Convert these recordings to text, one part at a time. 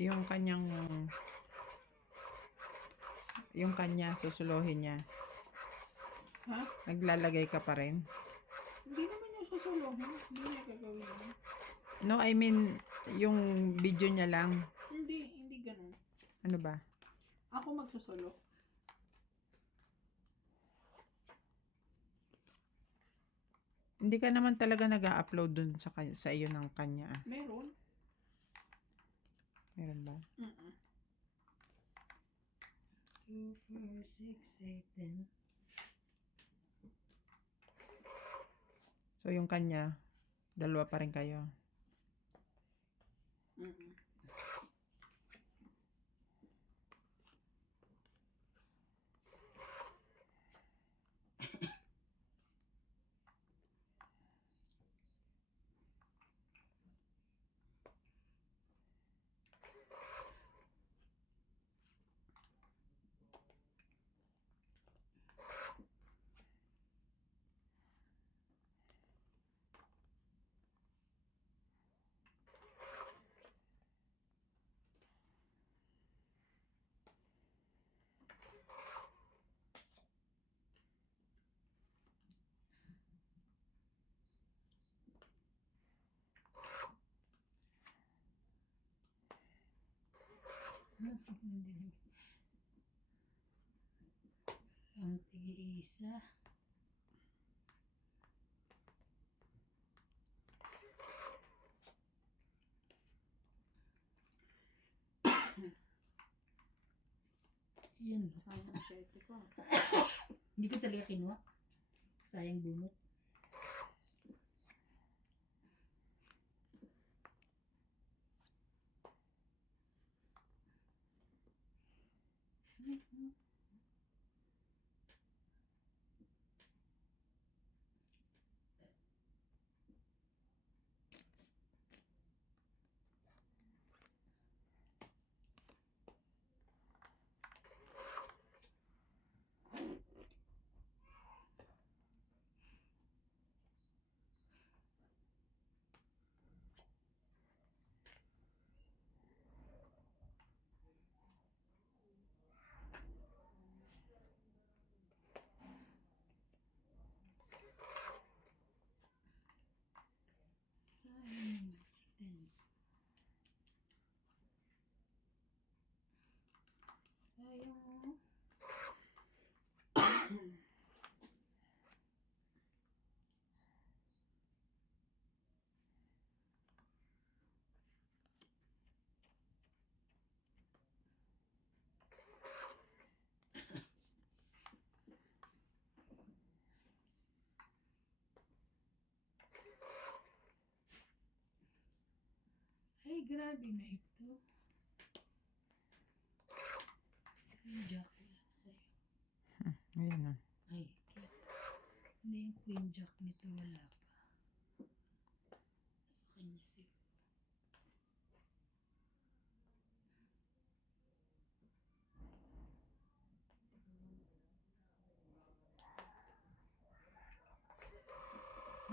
Yung kanyang, yung kanya, susuluhin niya. Ha? Naglalagay ka pa rin? Hindi naman niya susuluhin. Hindi niya gagawin yun. No, I mean, yung video niya lang. Hindi ganun. Ano ba? Ako magsusulo. Hindi ka naman talaga nag-a-upload dun sa iyo ng kanya. Meron. Meron ba? 2, 4, 6, 8, 10. So, yung kanya, dalawa pa rin kayo. Ang tig-iisa. Yan. Sayang ang shete ko. Hindi ko talaga kinuha. Sayang bunot. Sayang. Sayang. Ay, grabe na ito. Queen Jack wala na sa'yo. Ayan o. Ay, hindi yung Queen Jack nito wala pa. Sa kanya siguro.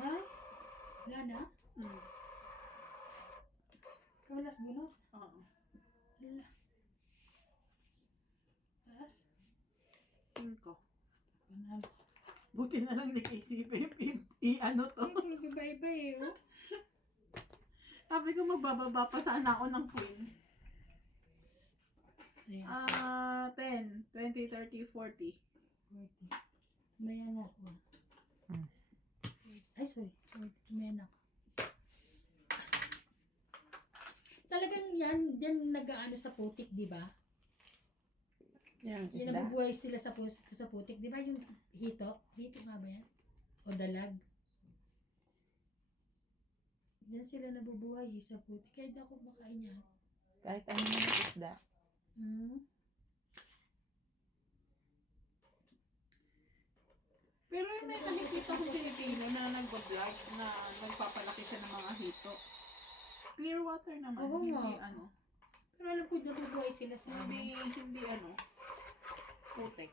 Ay, wala na? Ikaw last bunot? Oo. Wala. Taas? 5. Panalo. Buti na lang naisipin i-ano to. Ay, iba-iba eh. Oh. Sabi ko magbababa pa sana ako ng queen. Ayan. 10, 20, 30, 40. 40. Mayan ako. Ay, sorry. 40. Mayan ako. Talagang yan nag-aano sa putik, di ba? Yan, Yan nabubuhay sila sa putik, di ba? Yung hito? Hito nga ba yan? O dalag? Yan sila nabubuhay sa putik. Kahit ako makain yan. Kahit ano yung isda. Pero yung may nakikita kong Pilipino na nag-vlog na nagpapalaki siya ng mga hito. Clear water naman. Oo hindi nga. ano. Pero alam ko nabubuhay sila sa Hindi ano. Putek.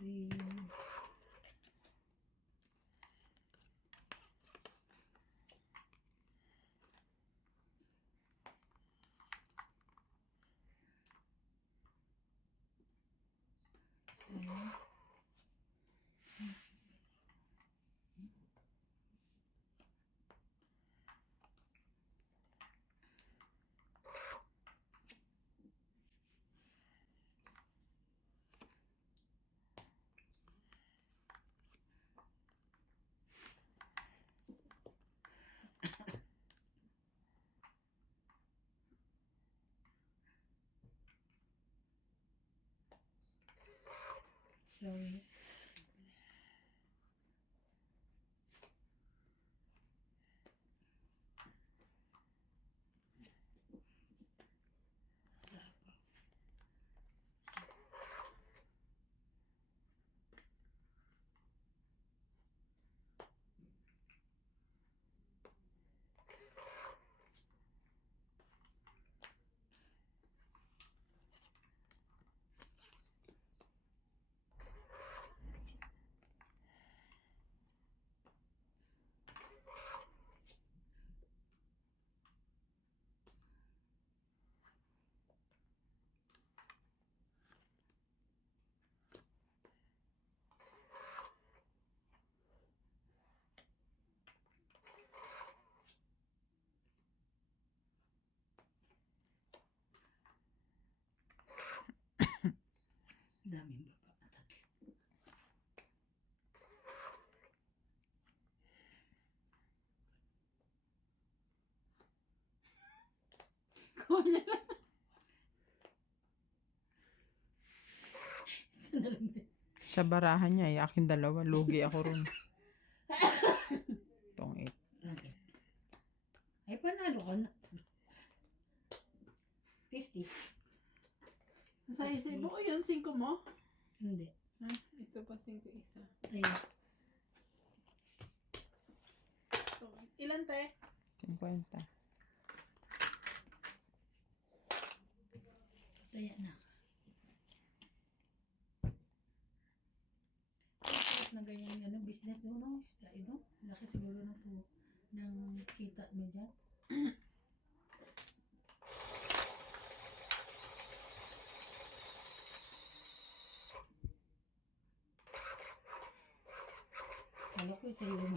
rin. Ayan. Sorry. Daming baba. Kuya lang. Isa na lang din. Sa barahan niya eh. Akin dalawa. Lugi ako ron. Itong 8. Bakit? Ay, panalo ko na. 50. Sa isip mo, yun, 5 mo? Hindi. Ha? Ito pa 5 isa. Ayun. So, ilan te? 50. Kaya na. Tapos na ganyan ano, business mo, no? Laki siguro na po ng kita mo dyan. Kala ko sa'yo mo.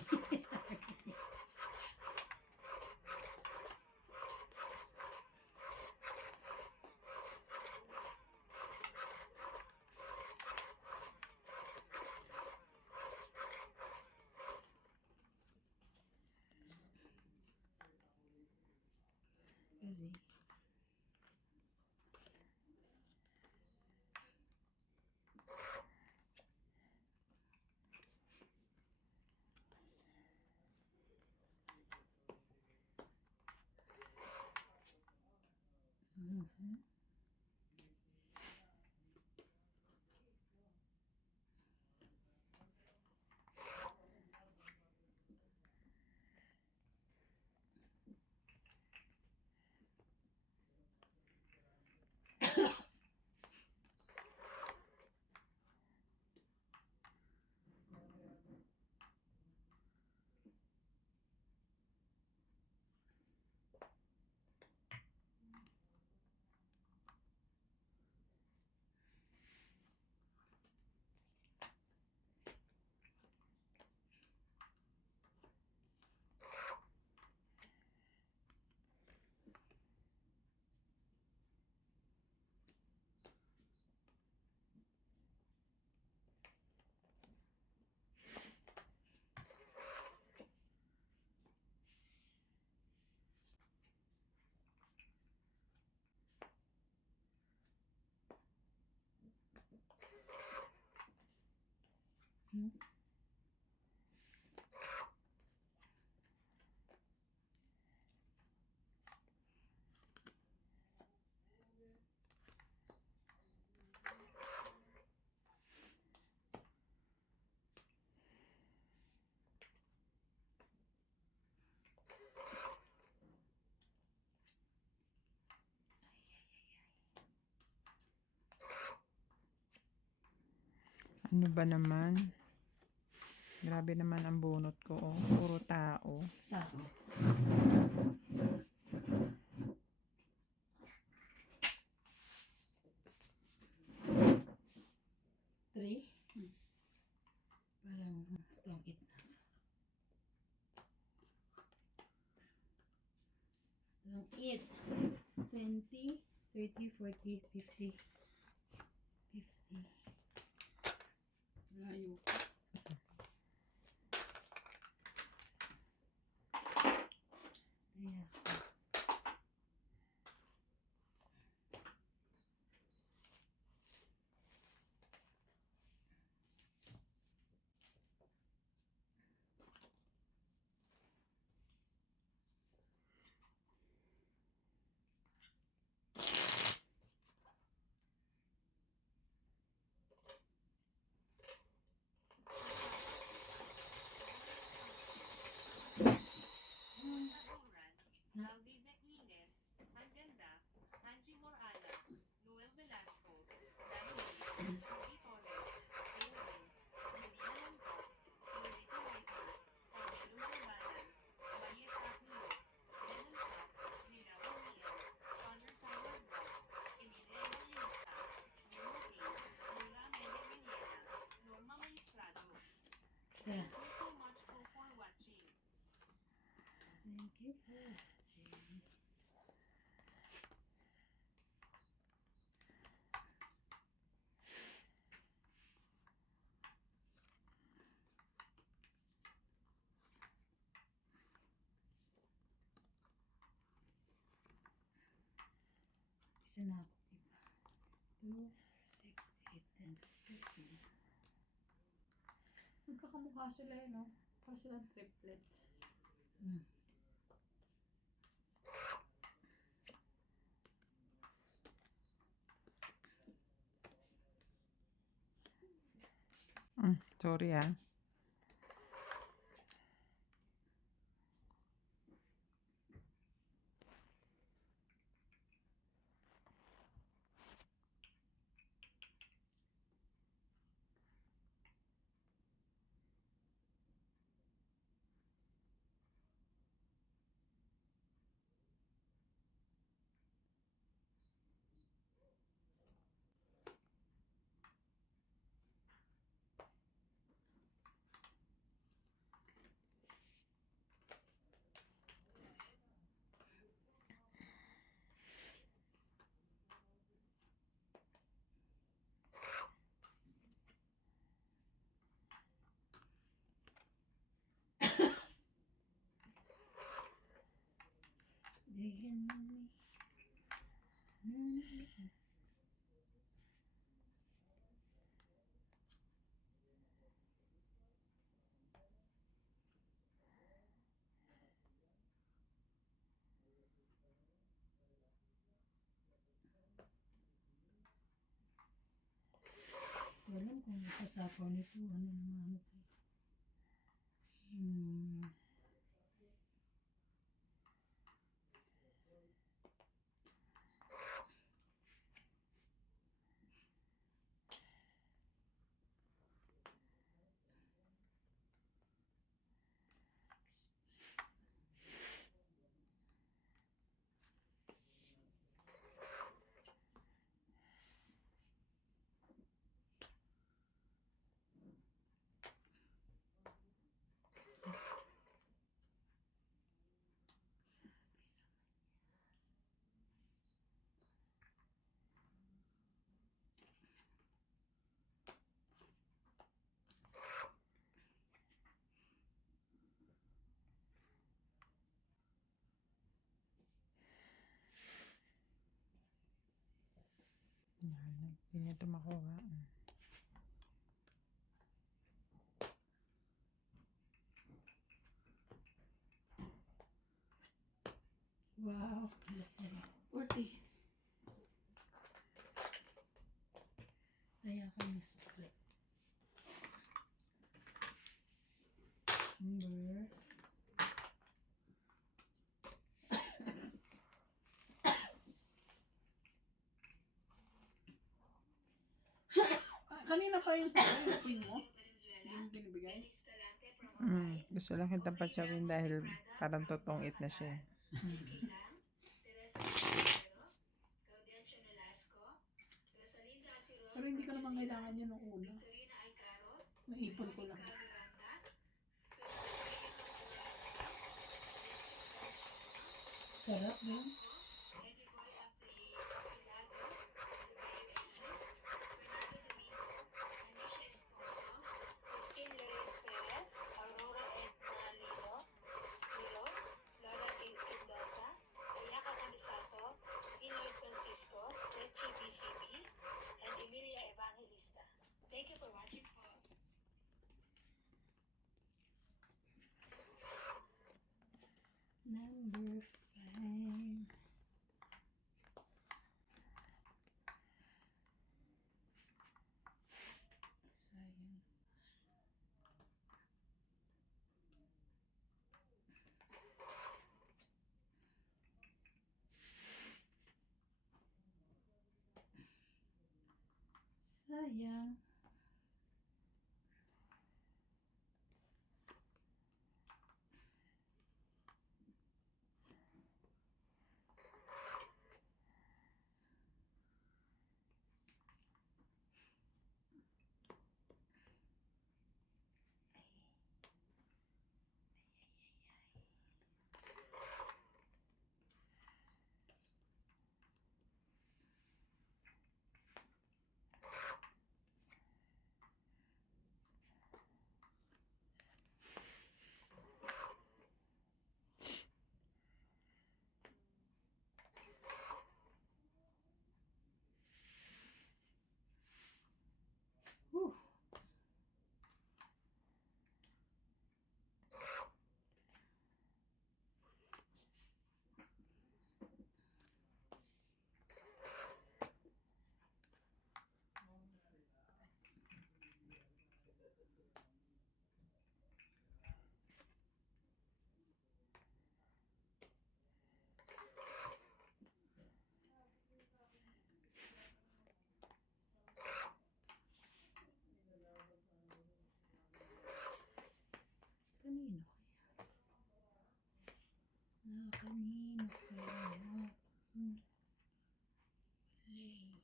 Kasi, mhm. Hmm? Ano Ano ba naman? Grabe naman ang bunot ko, oh. Puro tao. Tao. Three. Parang strong it na. Strong it. 20, 30, 40, 50. 50. Layo. Kaya. Nahuran, Aldi de Ines, Hanganda, Angie Morala, Noel Velasco, Danny May, Rudy Torres, Taylor Wins, Melina Lanto, Lolita Riker, Carmelo Malabanan, Mayet Acnio, Lennon Shop, Linawa Liel, Connor Tyler Brooks, Emilia Evangelista, Bruno King, Lola Amelia Villena, Norma Maestrado. Yeah. Thank you so much for watching. Thank you for watching. Isa na ako, diba? 2, 4, 6, 8, 10, 15. Magkakamukha sila eh, no? Para silang triplets. Hmm. Sorry, ah. Do you know me? Ko alam kung sasapaw nito, ano naman ano to. Hindi niya ito makuha. Wow, alas na rin. 40. Kaya ka ng sukli. Number. Kanina pa yung sa swing mo. Yung binibigay. Gusto lang kitang patsawin dahil parang totoong it na siya. Pero hindi ko naman kailangan yan ng ulam. Naipon ko lang. Sarap yun. Number 5. Sayang. Sayang. Whew. Kanino kaya? Kanino kaya? Play.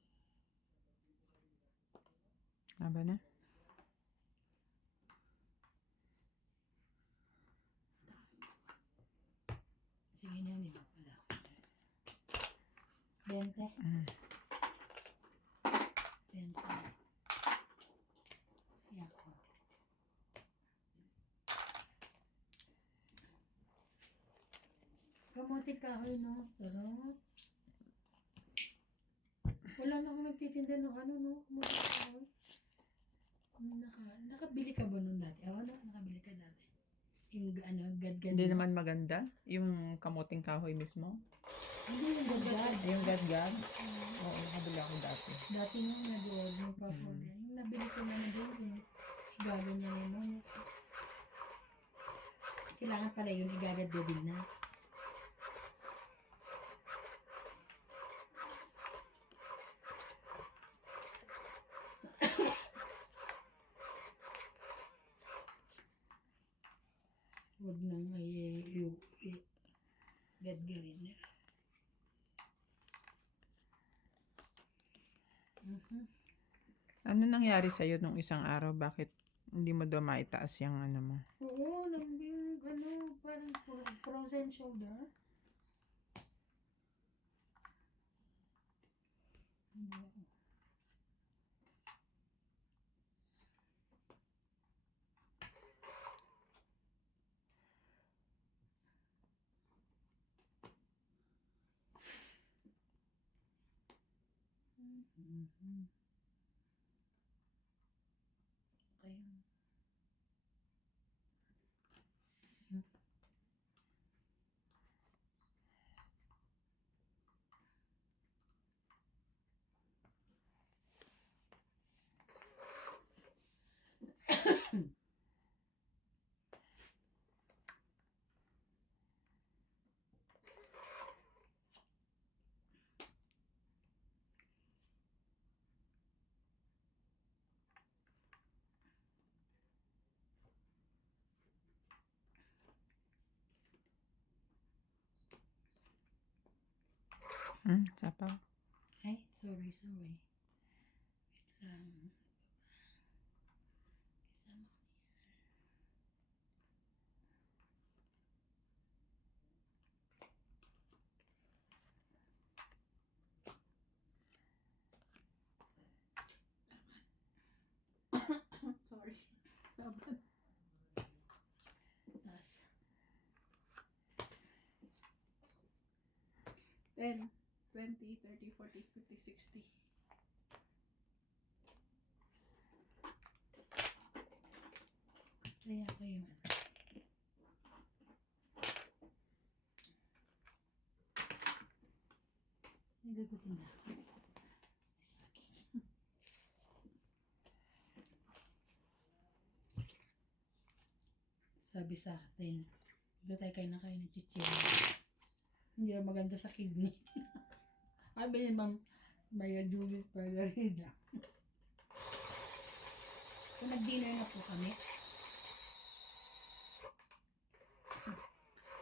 Aba na? Sige na, hindi mo pala ako. 20. 20. Yako. Kamote kahoy, no? Sarap. Wala na akong nagtitinda ng ano, no? Kamote kahoy. Nakabili ka ba nun dati? Oo, no? Nakabili ka dati. Yung ano, gad-gad. Hindi mo? naman maganda. Yung kamuting kahoy mismo. Hindi yung gad-gad. Yung gadgad. Oo, nakabili ako dati. Dati nung nag-order mo pa po. Yung nabili ko na doon, yung igaganyan mo. Kailangan pala yun, igagad-gadin na. Huwag nang gadgarin na. Ano nangyari sa'yo nung isang araw? Bakit hindi mo daw maitaas yung ano mo? Oo, yung ano, parang frozen shoulder. Okay. Sapaw. Ay, sorry. Wait lang. Kasama ko. Sorry. Laban. Taas. 10, 20, 30, 40, 50, 60. Kaya ko yung ano. Nagagutin na ako. Sabi sa atin, dito tayo kayo na kayo ng chichirya. Hindi ba maganda sa kidney? Sabi ni Ma'am Maya Julius Pargarida. Kung nag-dinner na po kami,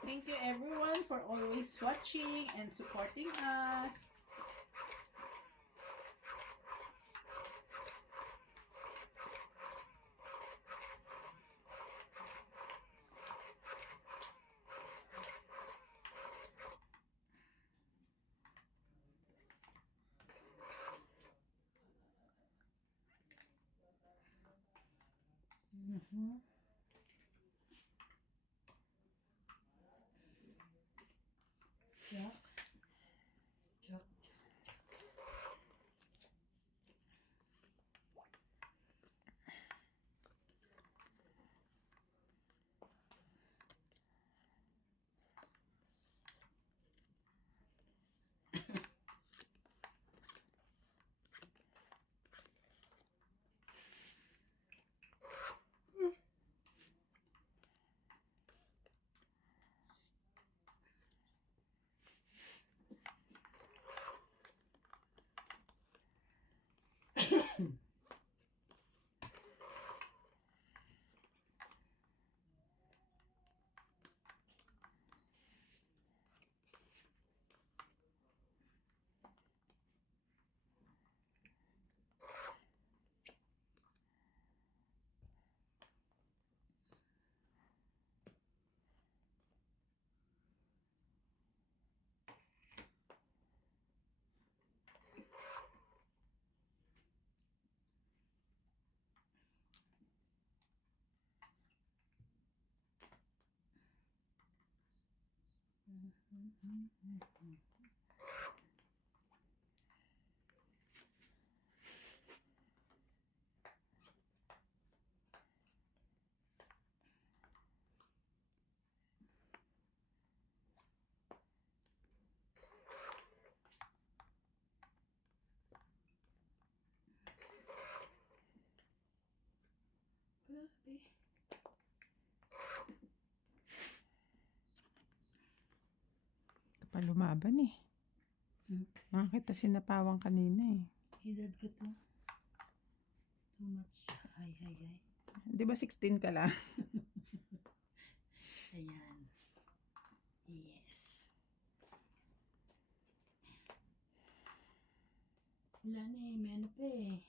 Thank you everyone for always watching and supporting us. Jack. Jack. Grabe. Ito pa lumaban eh. Nakakita sinapawang kanina eh. Edad ko to. Too much. Ay. Di ba 16 ka lang? Ayan. Yes. Wala na eh. May ano pa eh.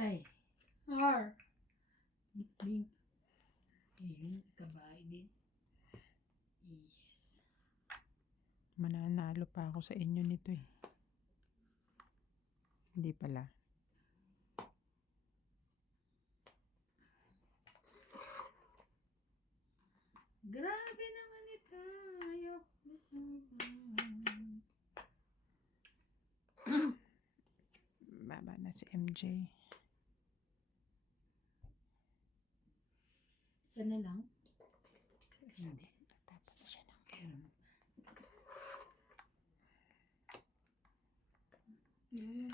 Ay. Ar. Bing. Ayun. Kabay din. Yes. Mananalo pa ako sa inyo nito eh. Hindi pala. Grabe naman ito. Ayok. Baba na si MJ. Sana lang? Hindi. Tapos na siya ng Meron.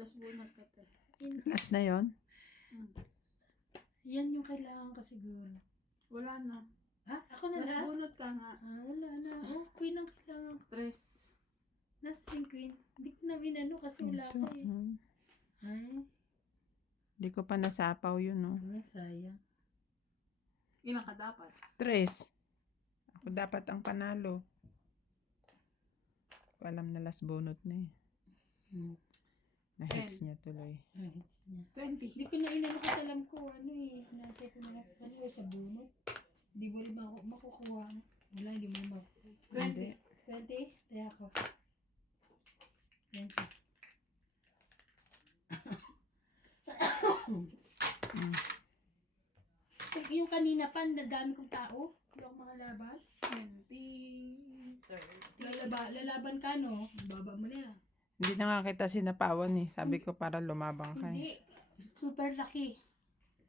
Last bunot ka te. last na yon. Yan yung kailangan ka siguro. Wala na. Ako na Mas lahat. bunot ka nga. Wala na. Queen ang kailangan. Tres. Nasa yung queen. Hindi ko na binano kasi wala Ito, ko eh. Ay, Di ko pa nasapaw yun, no? sayang. Ilang ka dapat? 3. Ako dapat ang panalo. Ko alam na last bunot na eh. Na-hits niya tuloy. Hits niya. 20. Hindi ko na inano kasi alam ko Nantay ko na sa bunot. Hindi mo rin makukuha. Wala, hindi mo rin makukuha. 20. 20? Kaya ako. 20. Mm. Yung kanina pa, dami kong tao. Yung mga laban. 20. 30. Lalaban ka, no? Baba mo na. Hindi na nga kita sinapawan eh. Sabi ko para lumabang ka eh. Hindi. Super laki.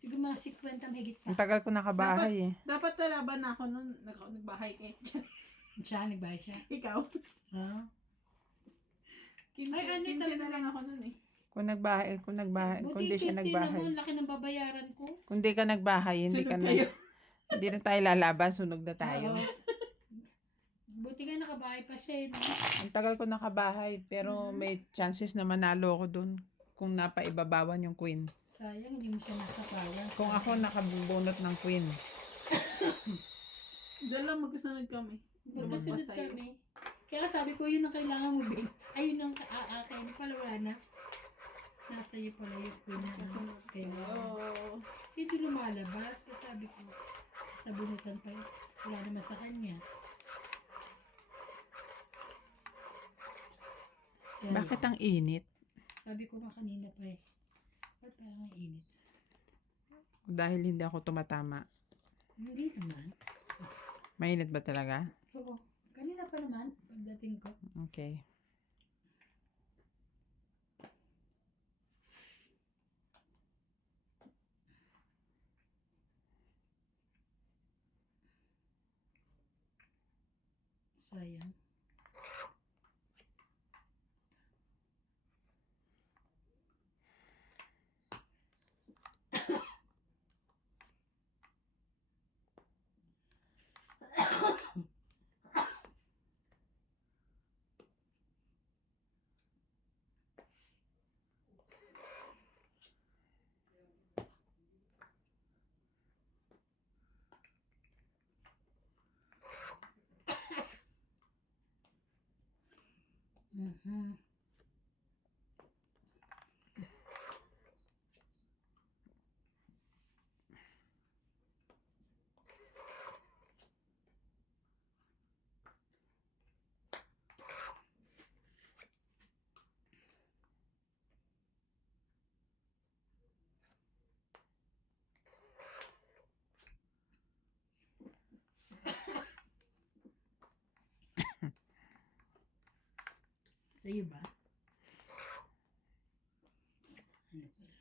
Siguro mga 50 mahigit Ang pa. tagal ko nakabahay eh. Dapat nalaban na ako nun. Nagbahay kay Siya, nagbayad siya. ikaw. Ah. 15, Ay, ano 15 talaga? na lang ako nun eh. Kung di siya 15 nagbahay. naman, laki ng babayaran ko. Kung di ka nagbahay, hindi Sunod ka na, kayo. hindi na tayo lalaban, sunog na tayo. Oo. Buti nga nakabahay pa siya. Ang tagal ko nakabahay, pero may chances na manalo ako dun kung napaibabawan yung queen. Sayang, hindi mo siya nasapawan. Kung ako nakabubunot ng queen. Dala magkasunod kami. Magkasunod Lumagpas sa'yo. kami. Kaya sabi ko, yun ang kailangan mo din. Ayun ang akin. Pala wala na. Nasa iyo pala yung queen na Kasunod kailangan. kayo. Hindi lumalabas. Kasi sabi ko, sa bunutan pa yun. Wala naman sa kanya. Sayang. Bakit ang init? Sabi ko nga kanina pa eh. Ba't parang ang init? Dahil hindi ako tumatama. Hindi naman. Mainit ba talaga? Oo. Kanina pa naman, pagdating ko. Okay. Sayang. Mhm. Sa'yo ba? Ano pala?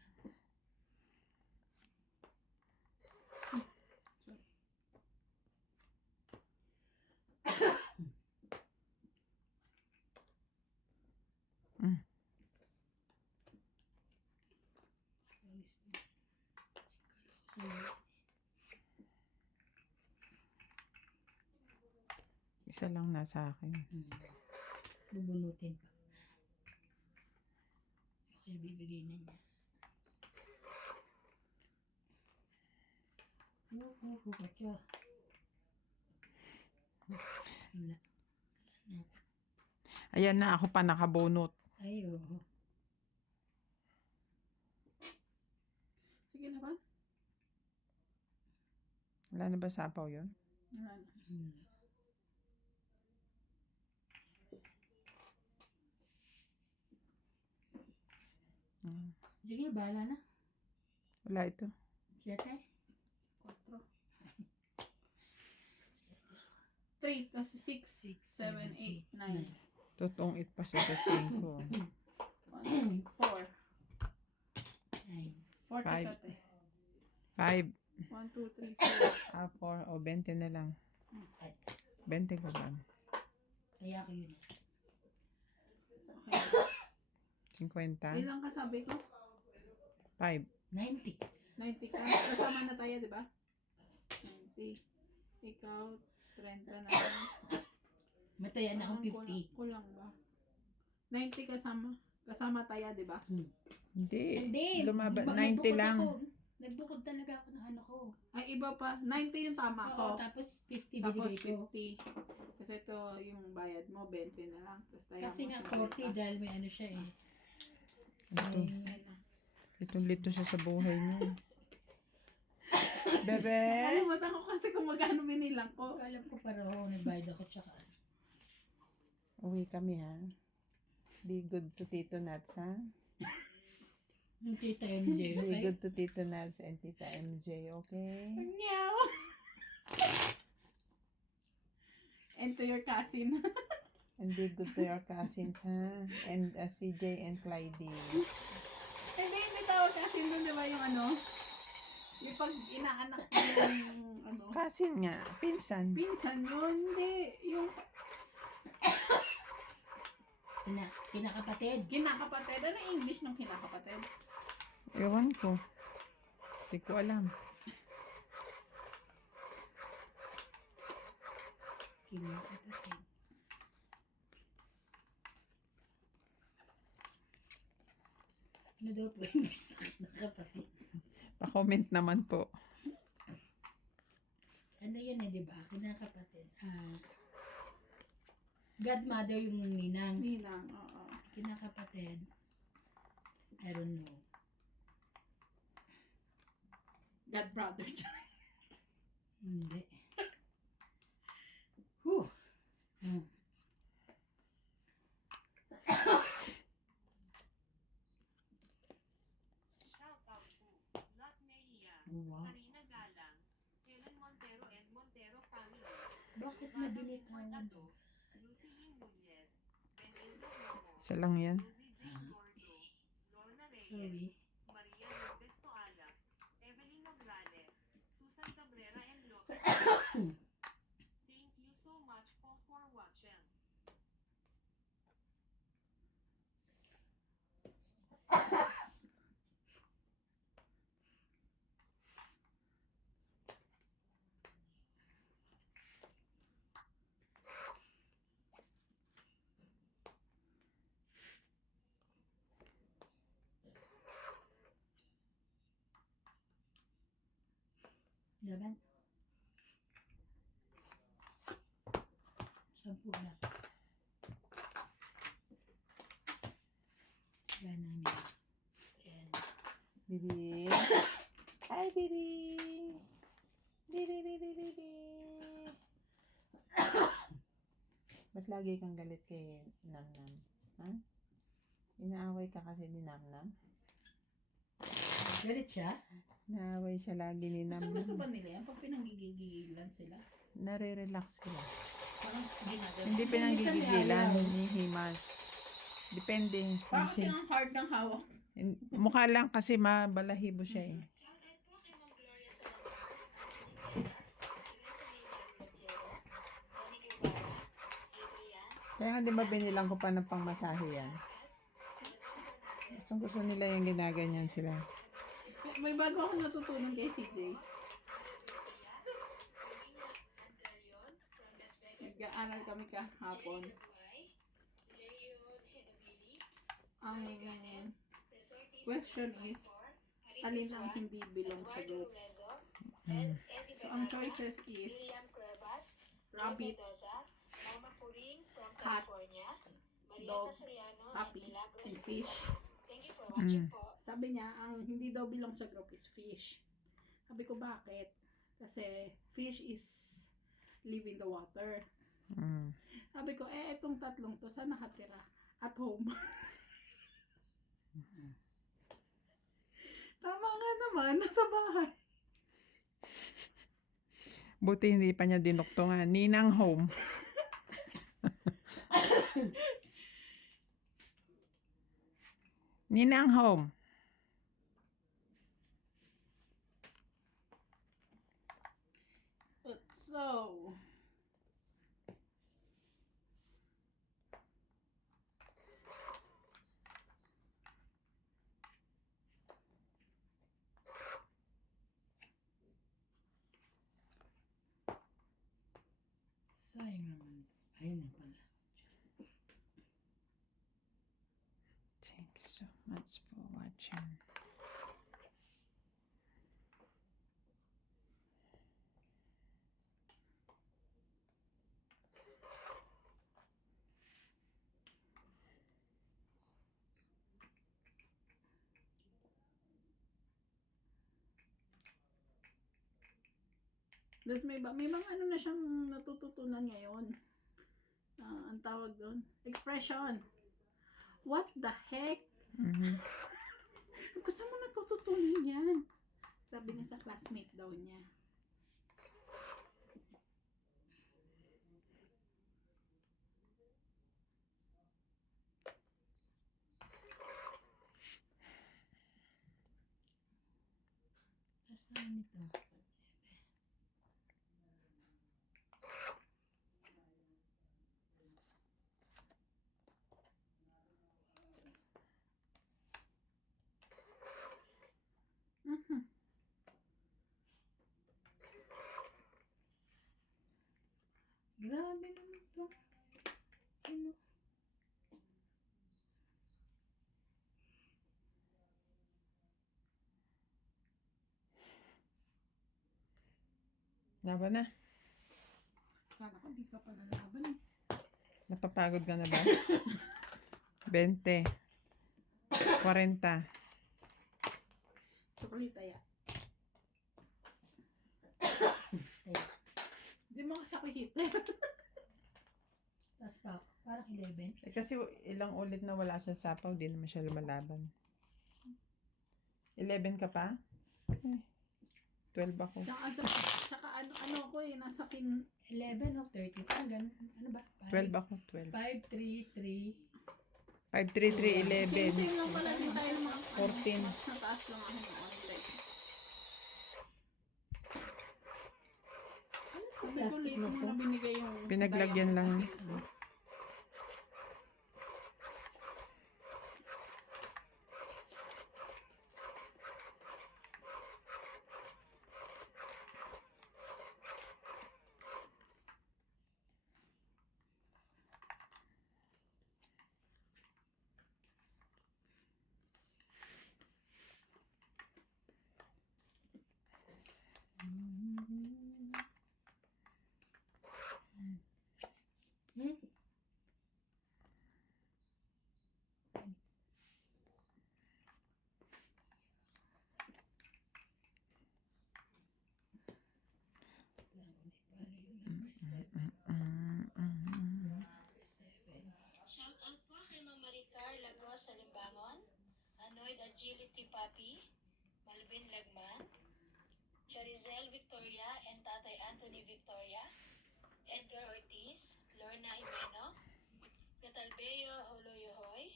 Mm. Sa'yo. Isa lang nasa akin. Bubunutin pa. Okay, bibigay na niya. Katya. Wala. Ayan na, ako pa nakabunot. Ay, oo. Sige na ba? Wala na ba sapaw yun? Wala na. Mm. Sige, bahala na. Wala ito. 7. 4. 3 plus 6, 7, 8, 9. Totoong it pa siya sa 5. 1, 4. 9. 40 Five. kate. 5. 1, 2, 3, 4. 4. O, 20 na lang. 20 ko lang. Kaya ako yun. Okay. 50. Ilang kasabi ko? 5. 90. 90 ka. Kasama na tayo, di ba? 90. Ikaw, 30 na lang. Matayan na akong Parang 50. Kulang ba? 90 kasama. Kasama tayo, di ba? Hindi. Hindi. Lumaba, Nag- 90 nagbukod lang. Ako. Nagbukod talaga ako ng ano ko. Ay, iba pa. 90 yung tama Oo, ko. tapos 50 Tapos binigay ko. 50. Kasi ito, yung bayad mo, 20 na lang. Tapos tayo Kasi mo nga 40 50. dahil may ano siya eh. Ito. May, Litong-lito siya sa buhay niya. Bebe! Nakalimutan ko kasi kung magkano binilang ko. alam ko pareho, nagbayad ako tsaka. Uwi kami ha. Be good to Tito Nats ha. Yung tita MJ, Be okay? good to Tito Nats and Tita MJ, okay? Meow! And to your cousin. And be good to your cousins ha. And CJ and Clyde. Hindi tawag cousin doon, di ba yung ano? Yung pag inaanak ko yung ano. Cousin nga. Pinsan. Pinsan yun, hindi. Yung Kinakapatid. kinakapatid. Ano yung English ng kinakapatid? Ewan ko. Hindi ko alam. Kinakapatid. Ano daw po yung kinakapatid? Pa-comment naman po. Ano yan eh, di ba? Kinakapatid. Godmother yung ninang. Ninang, oo. Kinakapatid. I don't know. God brother. Hindi. Whew. Shout out po. Lot Nehia, Wow. Karina Galang, Helen Montero and Montero family. Bakit Giovanna nabilitawan? Importado, Lucy Lynn Nunez, Benildo Romo, Isa lang yan. Ruby Jane Gordo, Lorna Sorry. Reyes, Maria Lopez Toala, Evelyn Nograles, Susan Cabrera and Lopez. Thank you so much po for watching. Laban. 10 na. Yan namin. Yan. Bibi. Hi, Bibi. Bibi, Bibi, Bibi. Ba't lagi kang galit kay Namnam? Ha? Inaaway ka kasi ni Namnam? Galit siya? Inaaway siya lagi ni Gusto ba Namnam. nila yan? Pag pinanggigigilan sila. Nare-relax sila. Parang ginagawa. Hindi pinanggigigilan ni Himas. Depende. Parang Kasi, kasi ang hard ng hawak. mukha lang kasi mabalahibo siya eh. Shoutout po kay Ma'am Gloria Salazar, Anthony Guevara, Teresa Lilian Montero, Tony Guevara, Adrian, Kaya nga di ba binilang ko pa ng pangmasahe yan? Gustong gusto nila yung ginaganyan sila. May bago ako natutunan kay CJ. Nag-aaral kami kahapon. Ang question is, alin ang hindi belong sa group? Mm. So, ang choices is rabbit, cat, dog, puppy, and fish. Mm. Sabi niya, ang hindi daw belong sa group is fish. Sabi ko, bakit? Kasi fish is live in the water. Mm. Sabi ko, etong tatlong to, saan nakatira? At home. Tama nga naman, nasa bahay. Buti hindi pa niya dinuktungan. Ninang home. Ninang home. So, so much for watching. Tapos may mga ano na siyang natututunan ngayon. Ang tawag doon, expression. What the heck? Mhm. Gusto mo natututunan yan? Sabi niya sa classmate daw niya. Tapos naman ito. Mhm. Grabe naman ito. Ano? Laban na. Sana ko di ka pa nalaban eh. Napapagod ka na ba? 20. 40. Chocolate ya. Kaya. Di mo kasakit. Tapos pa, parang 11. Eh, kasi ilang ulit na wala siya sapaw, di naman siya lumalaban. 11 ka pa? Eh, 12 ako. Saka ano ko eh, nasa 11 o 30. Parang ganun. Ano ba? 12 ako, 12. 5, 3, 3. 5, 3, 3, 11. Same lang pala din tayo ng mga 14. Mas nataas lang ako ng online. Sabi ko, Plastic late na mo to. na binigay yung Pinaglagyan diamond lang. kasi. Hmm? Shout out po kay Ma'am Maricar Lagos sa Limbangon, Anoid Agility Papi, Malvin Lagman, Charizel Victoria and Tatay Anthony Victoria, Edgar Ortiz, Lorna Imeno, Catalbeo Holoyohoy,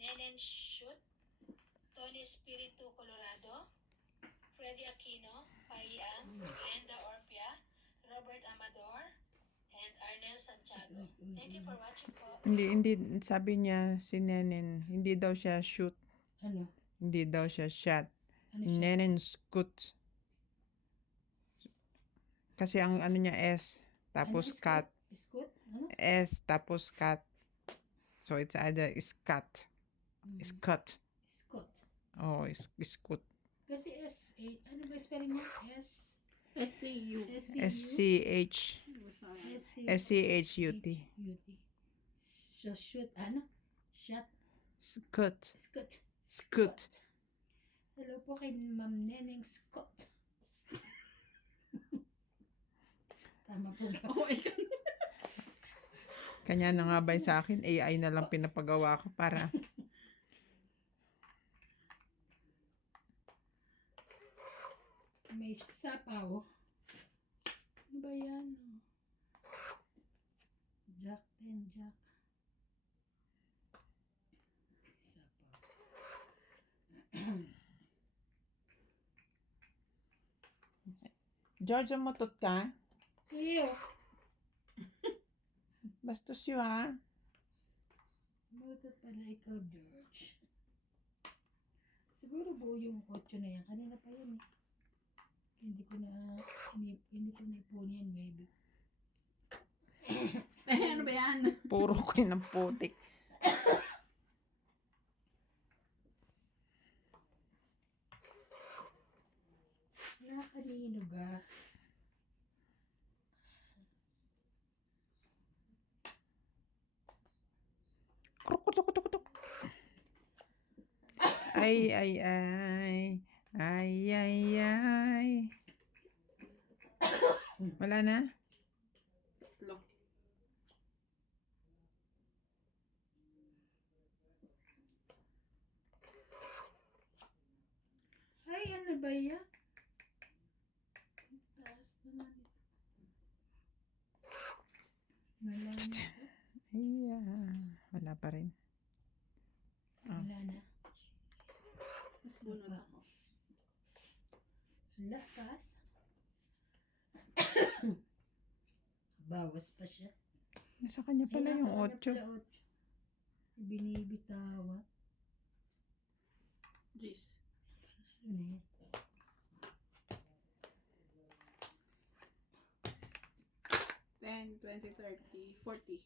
Nenen Shoot, Tony Espiritu Colorado, Freddy Aquino, Paiam, Glenda Orpia, Robert Amador, and Arnel Santiago. Thank you for watching po. Hindi, sabi niya si Nenen, hindi daw siya shoot, Ano? hindi daw siya shot. Ano siya? Nenen scoot. Kasi ang ano niya S, tapos Ano, cut. Scoot? Ano? S, tapos cut. So it's either scut, scut. Scott. Oh, scoot. Kasi S8, ano ba spelling niya? SCU. S-C-H, S-C-H-U-T. UT. So, shoot, ano? Shot. Scoot. Scott. Scoot. Hello po kay Ma'am Neneng Scott. Tama po ba? Oh, ikaw. Kanya na nga ba sa akin, AI na lang pinapagawa ko para May sapaw. Ano ba yan? Jack 10, Jack. Sapaw. George, umutot ka? Iyo. Bastos yun ha? Butot pala ikaw, George. Siguro buo yung 8 na yan. Kanina pa yun eh. Hindi ko na ipon yan, baby. Eh, ano ba yan? Puro ko yun ng putik. Kanino ba? Kruk, kutuk, kutuk, kutuk. Ay, ay, ay. Ay, ay, ay. Wala na? Tatlo. Ay, ano ba yan? Taas naman. Wala na. Ay, wala pa rin. Wala na. Mas bunot ako. Wala, taas. Bawas pa siya. Nasa kanya pala Ay, yung nasa kanya 8. pala 8. Binibitawan. Jeez. Ano eh? Ten, 20, 30, 40.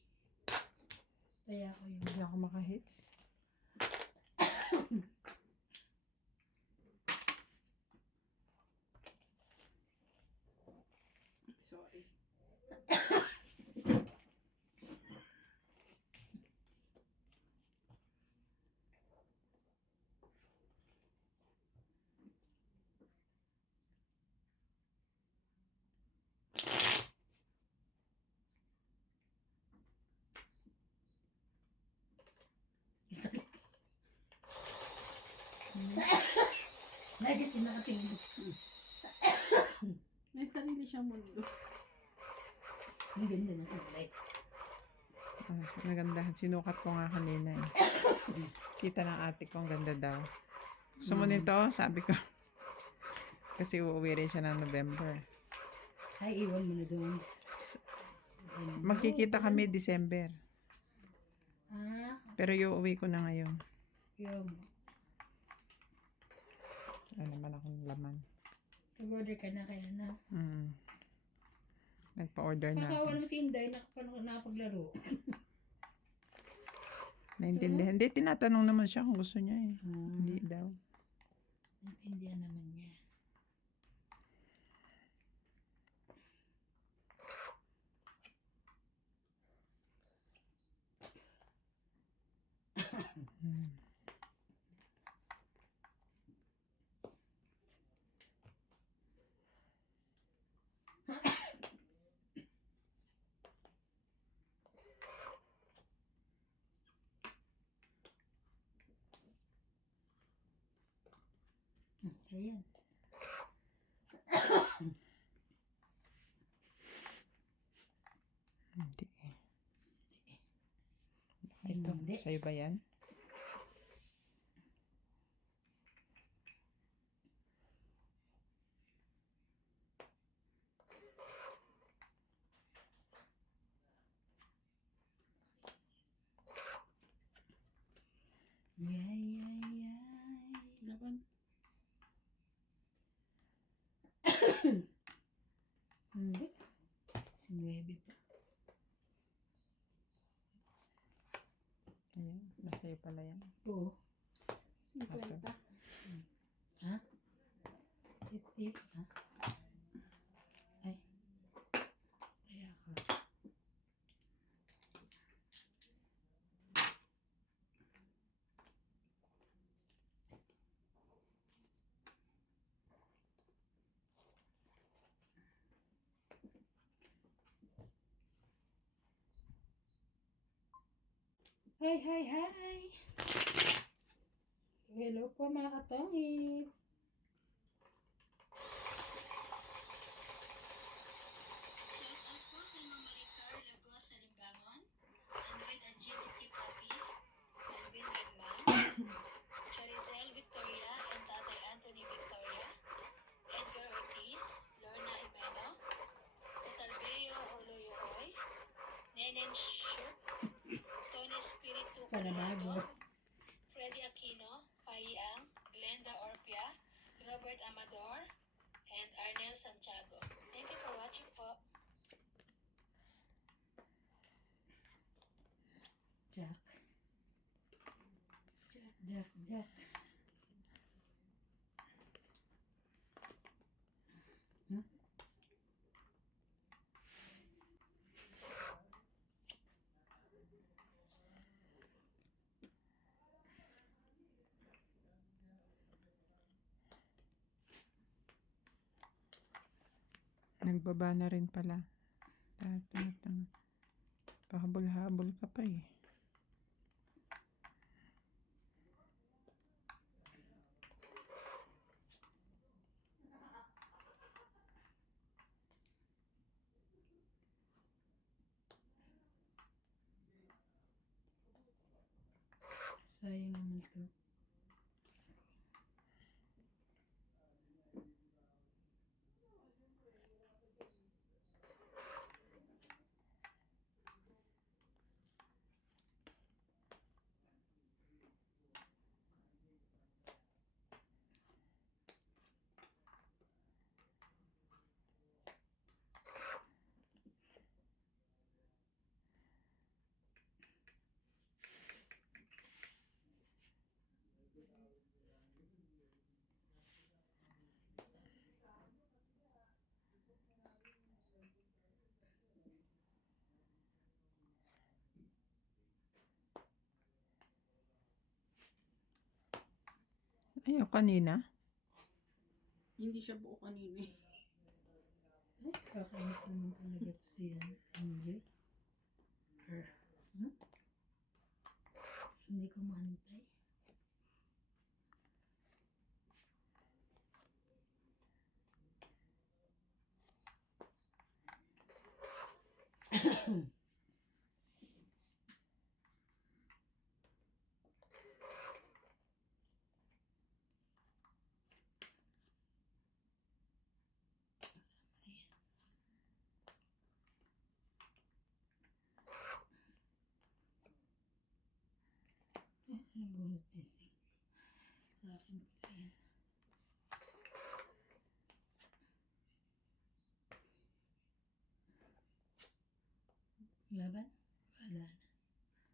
Kaya ako yun. Hindi ako makahits. Sorry. Lagi kasi nakatingin. May sarili siyang mundo. Ang ganda na kulay. Nagandahan. Sinukat ko nga kanina eh. Kita ng ate ko, ang ganda daw. Gusto mo nito? Sabi ko. Kasi uuwi rin siya ng November. Ay, iwan mo na doon. Magkikita kami December. Ah, Pero uuwi ko na ngayon. yung Ano naman akong laman. nag-order ka na kaya na. Nagpa-order na Kakawan ako. mo si Inday nakapaglaro. Naintindihan. Hindi, tinatanong naman siya kung gusto niya eh. Hindi daw. Naintindihan naman niya. Ayan. Hindi. Hindi. Ito, sa'yo ba yan? Yay. Laban. Hindi. Si Nuebe pa. Ayan, nasa'yo pala yan. Oo. 50. Ha? Tip. Ha? Ay. Kaya ako. Hi. Hello po mga katongits. Shout out po kay Mama Ricar Lagos sa Limbangon, Android Agility Papi, Melvin Lagman, Charizel Victoria and Tatay Anthony Victoria, Edgar Ortiz, Lorna Imeno, Talbeo Oloyohoy, Nenen Shuk, Tony Espiritu Pananago. Coronado, Freddy Aquino, Paiang, Glenda Orpia, Robert Amador, and Arnel Santiago. Thank you for watching po. Jack. Nagbaba na rin pala. Pahabol-habol ka pa eh. Sayang naman to. Ayaw kanina. Hindi siya buo kanina eh. Ay, kakainis naman talaga to siya. Hindi. Hmm? Hindi ko maantay. Nabunot missing. Sa akin pala yan. Laban? Wala na.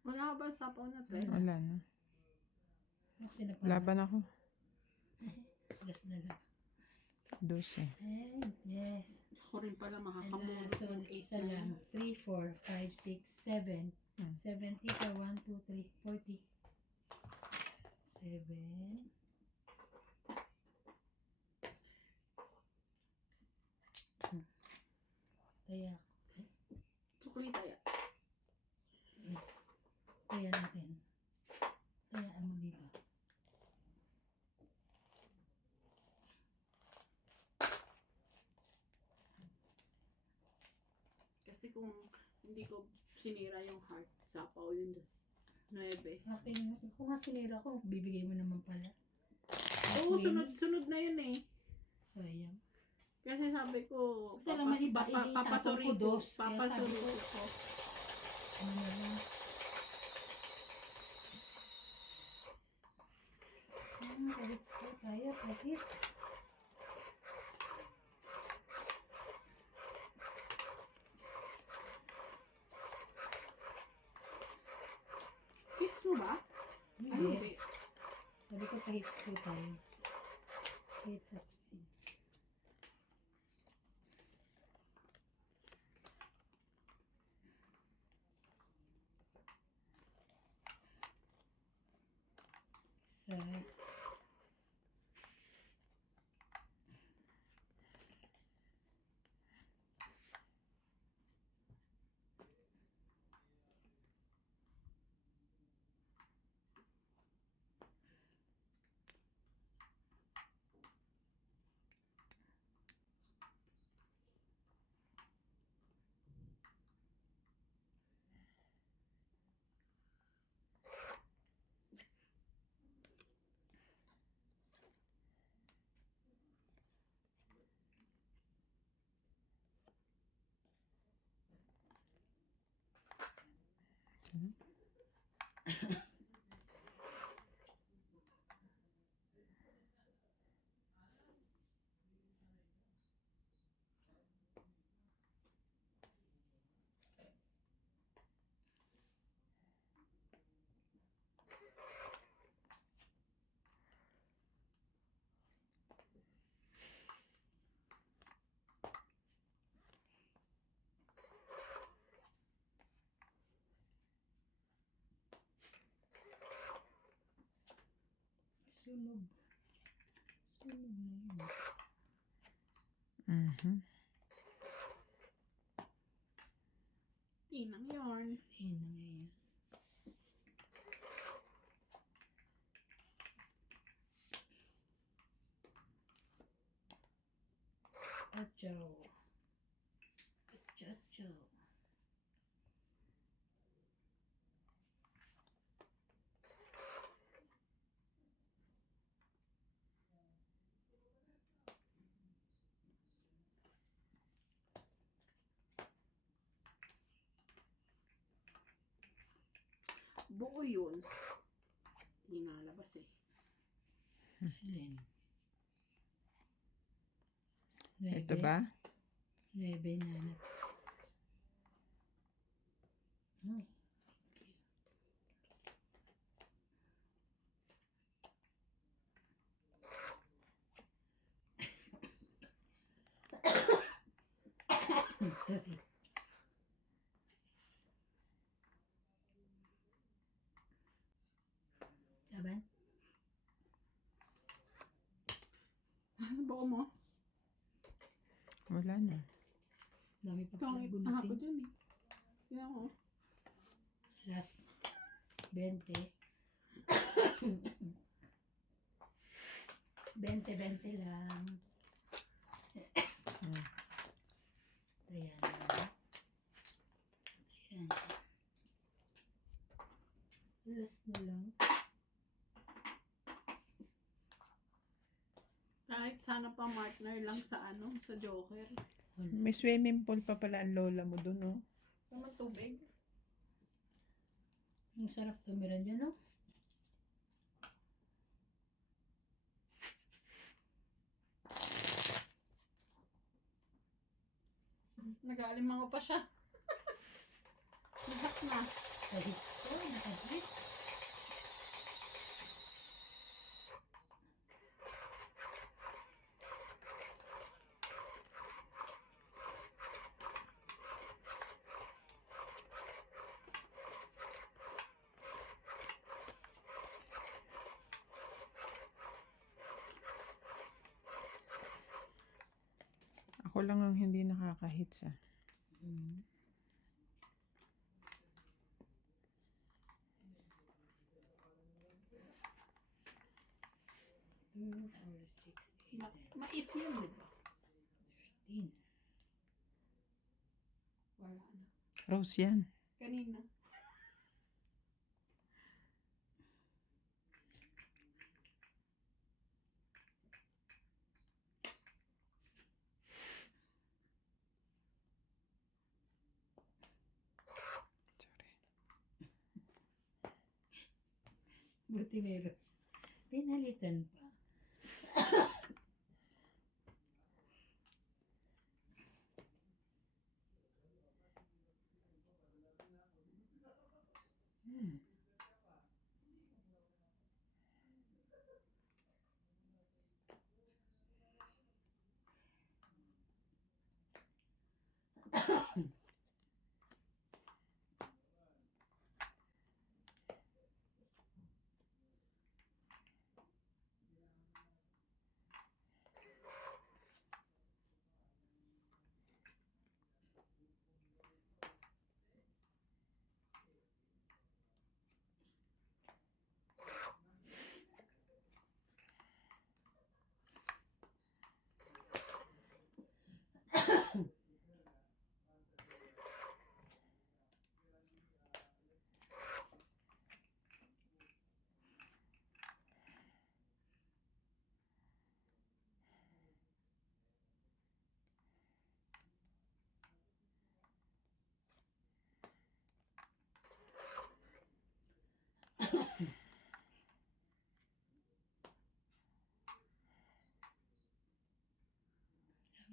Wala ka ba sapaw na tres? Wala na. Bakit na pala? Laban ako. Gas na lang. 12. Ay, yes. Ako rin pala And makakamulot so, ng 8 isa na lang. yan. 3, 4, 5, 6, 7. Hmm. 70 ka, 1, 2, 3, 40. 7. Kaya, Sukli tayo. kaya natin. Kayaan mo dito. Kasi kung hindi ko sinira yung heart, sapaw yun. 9. Akin, kung nga sinira ko, bibigay mo naman pala. Oo, Minus. sunod na yun eh. Sayang. Kasi sabi ko, Kasi alam mo, iba, itatapon papasuri ko ko. dos. Kaya sabi Papasuri ko, ko. ano na lang. Kahit ko tayo, kahit. Fix mo ba? Ay, Hindi. hindi. Sabi ko kahit ko tayo. Kahit sa sa sunog. Sunog na yun. Mhm. Tinang yarn. Ayun na ngayon. Acho. Acho. Buo yun. Hindi nalabas eh. Alin? Ito ba? 9 na. Oh. Sorry. Laban? Buo mo. Wala na. Dami pa Ito pala ang ako bunutin. dyan eh. Tingnan mo. Last 20. 20 lang. Hmm. Ayan. Ayan. Last na lang. Kahit sana pa partner lang sa sa Joker. Wala. May swimming pool pa pala ang lola mo dun, oh. Naman tubig. Ang sarap tumira dyan, no? Nag-aalimango pa siya. Lahat na. Kahit ko, nakahit. Ako lang ang hindi nakakahits, ah. Mm. Two, four, six, eight, Mais yun, di ba? 13. Wala na. Rose yan. Kanina. Buti meron. Pinalitan pa. Hmm.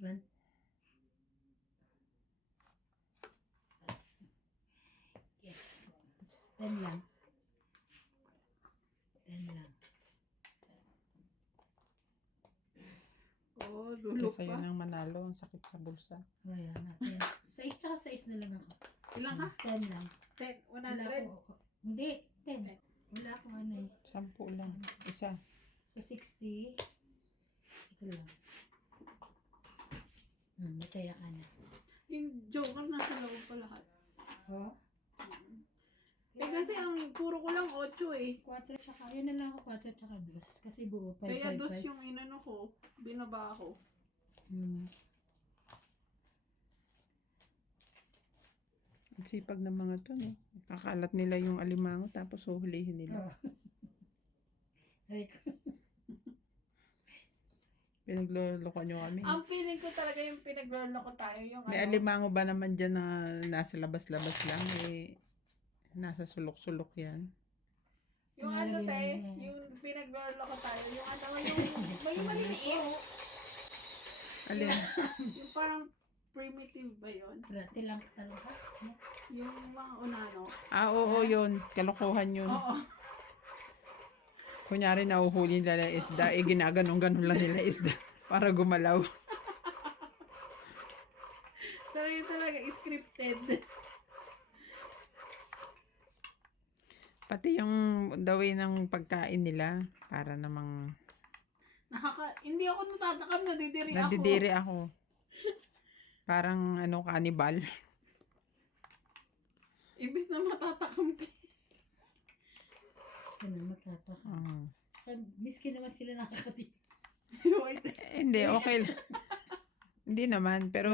Laban. Yes. 10 lang. 10 lang. Oh, dulo Kasi pa. yun ang manalo. Ang sakit sa bulsa. O, yan natin. 6 tsaka 6 na lang ako. Ilan ka? 10 lang. 10. Wala 100. ako. Hindi, 10. Wala akong ano eh. 10 lang. Isa. So, 60. Ito lang. Mataya ka na. Yung Joker nasa loob pa lahat. Oo, Tinuturo ko lang 8 eh. 4 tsaka, yun na lang ako, 4 tsaka 2. Kasi buo, 5, Kaya 5, 2 5. yung inano ko. Binaba ko. Hmm. Ang sipag ng mga to, no? Kakalat nila yung alimango tapos huhulihin nila. Oh. Aray ko. Pinagloloko nyo kami. Ang feeling ko talaga yung pinagloloko tayo. Yung May alimango ba naman dyan na nasa labas-labas lang? Eh, nasa sulok-sulok yan. Yung Nalagay lang yan. yung pinagloloko tayo. Yung yung maliliit. Alin? Yung parang primitive ba yun? Brate lang talaga. Yung mga unano. Oo, yun. Kalokohan yun. Oo. Kunyari nahuhuli nila yung isda, eh ginaganong-ganon lang nila isda para gumalaw. Talaga scripted. Pati yung the way ng pagkain nila, para namang Hindi ako natatakam, nadidiri ako. nadidiri ako. Parang cannibal. Ibis na matatakam ka. Gusto na matataka. Miski naman sila nakakati. Wait. Hindi, okay lang. Hindi naman, pero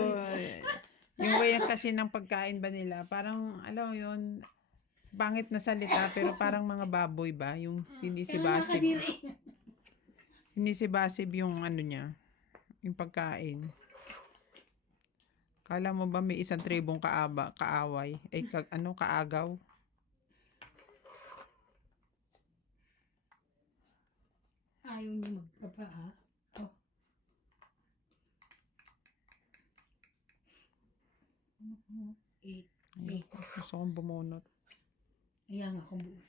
yung way kasi ng pagkain ba nila, parang, alam mo yun, pangit na salita, pero parang mga baboy ba? Yung Kaya sinisibasib. nakadiri. Sinisibasib yung niya, yung pagkain. Kala mo ba may isang tribong kaaway? Kaagaw? Ayaw niya magpapa, ha? Oh. Eight. Ayun, gusto kong bumunot. Ayan ako buo.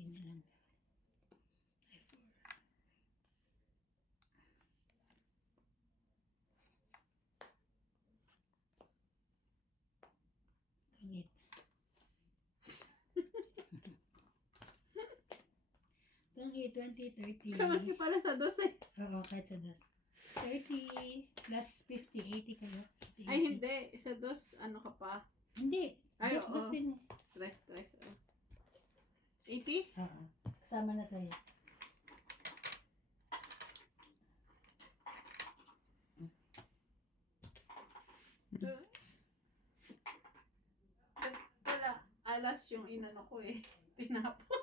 Three na lang. Ganit. Tungki, 20, 30. Kamaski pala sa 12. Oo, kahit sa das. 30 plus 50, 80 kayo. 80, Ay, hindi. Sa 2, ano ka pa? Hindi. Ay, Dos oo. din eh. Tres. 80? Oo. Kasama na tayo. Wala. Alas yung inano ko eh. Tinapon.